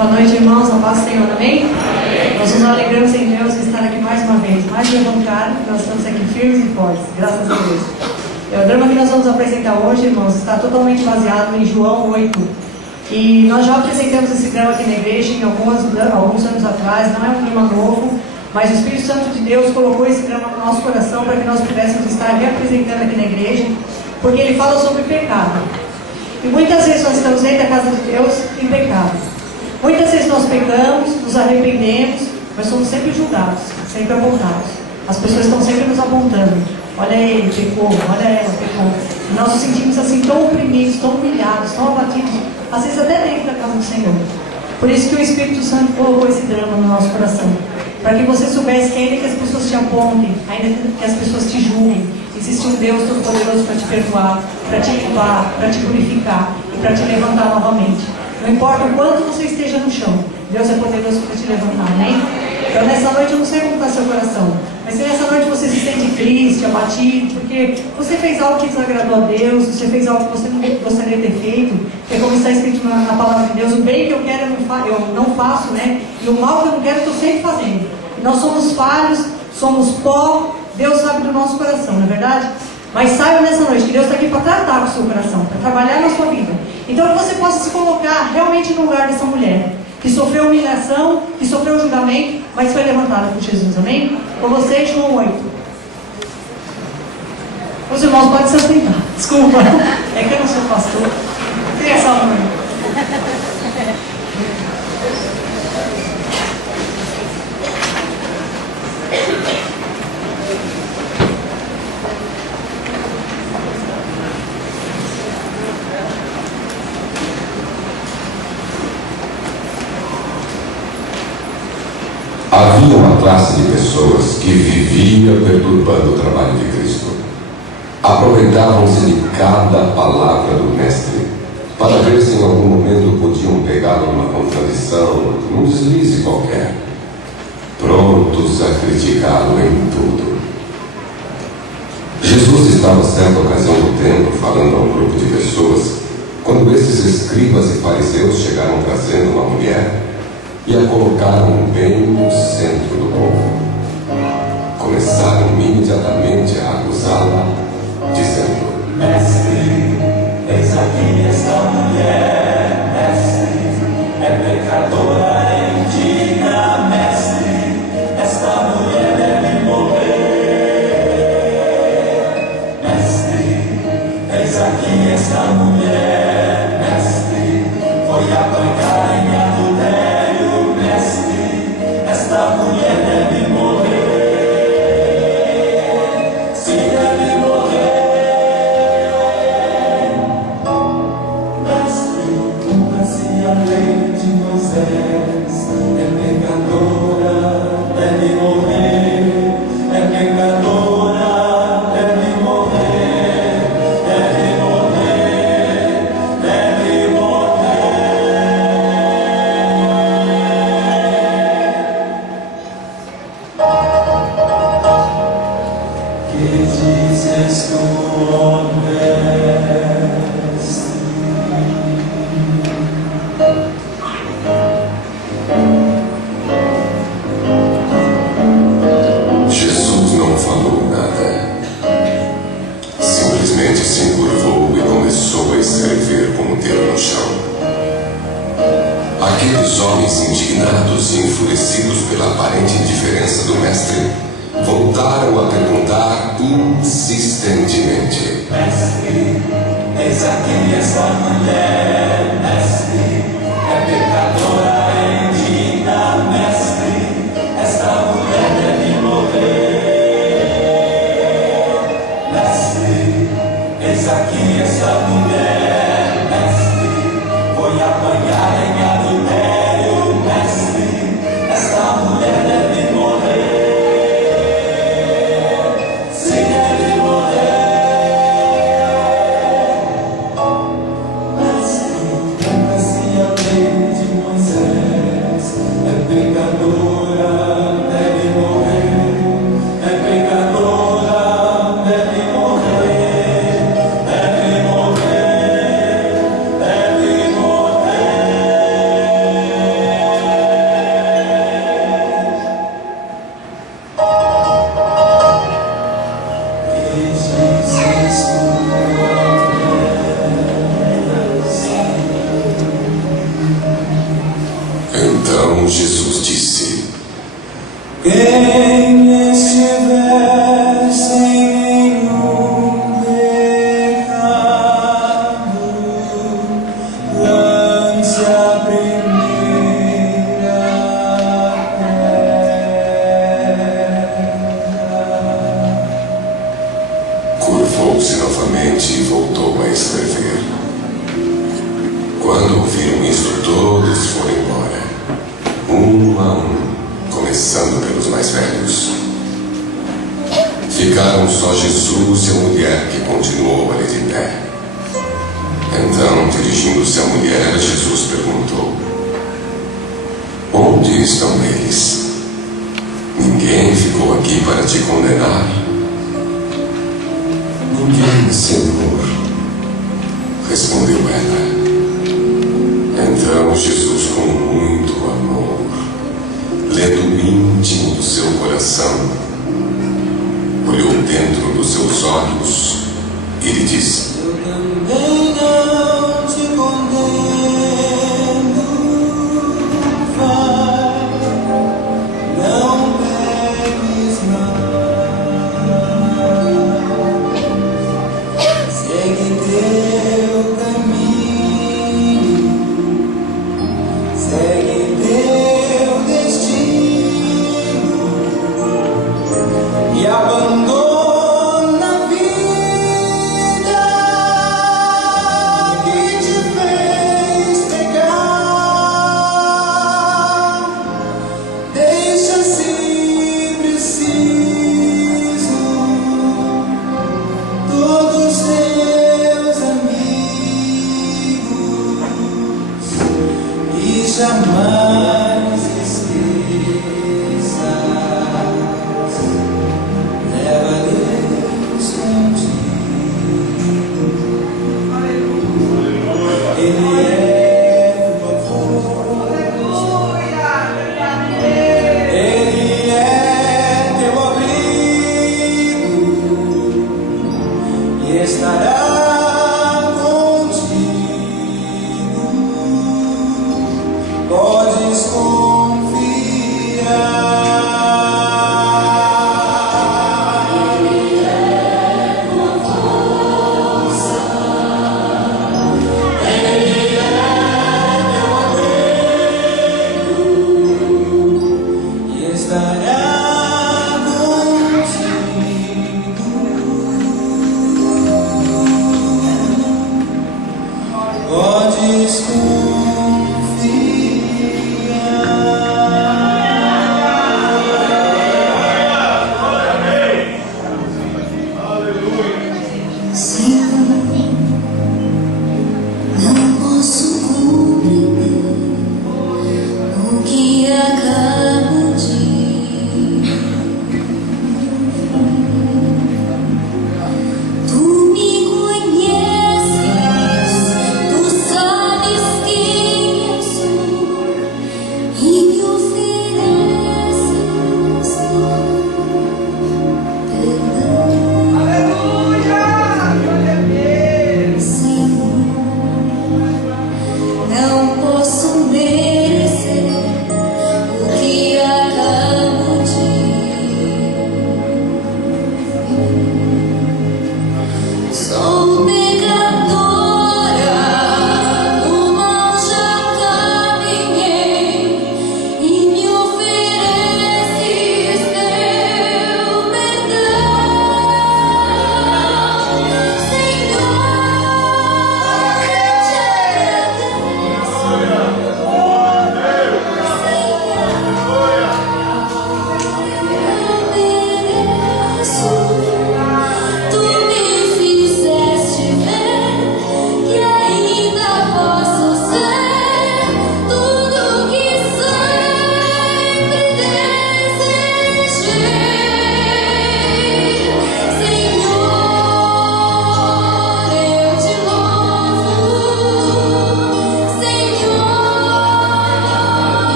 Boa noite, irmãos, a paz do Senhor, amém? Nós nos alegramos em Deus de estar aqui mais uma vez, mais de levantar, nós estamos aqui firmes e fortes, graças a Deus. O drama que nós vamos apresentar hoje, irmãos, está totalmente baseado em João 8. E nós já apresentamos esse drama aqui na igreja em alguns anos atrás, não é um drama novo, mas o Espírito Santo de Deus colocou esse drama no nosso coração para que nós pudéssemos estar reapresentando aqui na igreja, porque ele fala sobre pecado. E muitas vezes nós estamos dentro da casa de Deus em pecado. Muitas vezes nós pecamos, nos arrependemos, mas somos sempre julgados, sempre apontados. As pessoas estão sempre nos apontando. Olha ele, pecou, olha ela, pecou. E nós nos sentimos assim tão oprimidos, tão humilhados, tão abatidos, às vezes até dentro da casa do Senhor. Por isso que o Espírito Santo colocou esse drama no nosso coração. Para que você soubesse que ainda que as pessoas te apontem, ainda que as pessoas te julguem, existe um Deus Todo-Poderoso para te perdoar, para te limpar, para te purificar e para te levantar novamente. Não importa o quanto você esteja no chão, Deus é poderoso para te levantar, amém? Então nessa noite eu não sei como está seu coração, mas se nessa noite você se sente triste, abatido, porque você fez algo que desagradou a Deus, você fez algo que você não gostaria de ter feito, porque como está escrito na palavra de Deus, o bem que eu quero eu não faço, né? E o mal que eu não quero eu estou sempre fazendo. E nós somos falhos, somos pó, Deus sabe do nosso coração, não é verdade? Mas saiba nessa noite que Deus está aqui para tratar com o seu coração, para trabalhar na sua vida. Então que você possa se colocar realmente no lugar dessa mulher, que sofreu humilhação, que sofreu julgamento, mas foi levantada por Jesus, amém? Com vocês, João 8. Os irmãos podem se assentar. Desculpa, é que eu não sou pastor. Queria só uma. Havia uma classe de pessoas que vivia perturbando o trabalho de Cristo. Aproveitavam-se de cada palavra do Mestre para ver se em algum momento podiam pegá-lo numa contradição, num deslize qualquer, prontos a criticá-lo em tudo. Jesus estava certa ocasião do templo falando a um grupo de pessoas, quando esses escribas e fariseus chegaram trazendo uma mulher e a colocaram bem no centro do povo. Começaram imediatamente a acusá-la, dizendo: Mestre, eis aqui esta mulher, mestre, é pecadora, indiga, mestre, esta mulher deve morrer. Mestre, eis aqui esta mulher, mestre, foi apanhada em adultério. Esta mulher deve morrer, se deve morrer. Mestre, cumpra-se a lei de Moisés, é pecadora, deve morrer, é pecadora, deve morrer, deve morrer, deve morrer. Jesus não falou nada. Simplesmente se encurvou e começou a escrever com o dedo no chão. Aqueles homens indignados e enfurecidos pela aparente indiferença do mestre voltaram a perguntar insistentemente: Mestre, eis aqui esta mulher, mestre, é pecadora, é indigna, mestre, esta mulher deve morrer. Mestre, eis aqui esta mulher, mestre, foi apanhada em adultério, mestre, esta mulher deve morrer. Então Jesus disse: quem estiver sem nenhum pecado, lance a primeira pedra. Curvou-se novamente e voltou a escrever. Quando ouviram isto, todos foram embora, um a um, começando pelos mais velhos. Ficaram só Jesus e a mulher, que continuou ali de pé. Então, dirigindo-se à mulher, Jesus perguntou: onde estão eles? Ninguém ficou aqui para te condenar? Ninguém, Senhor, respondeu ela. Então Jesus, com muito amor, lendo o íntimo do seu coração, olhou dentro dos seus olhos e lhe disse: Eu também não te condeno, vai, não peques mais, segue teu caminho, segue teu destino e abandona a vida que te fez pecar. Deixa, se preciso, todos teus amigos e jamais esqueça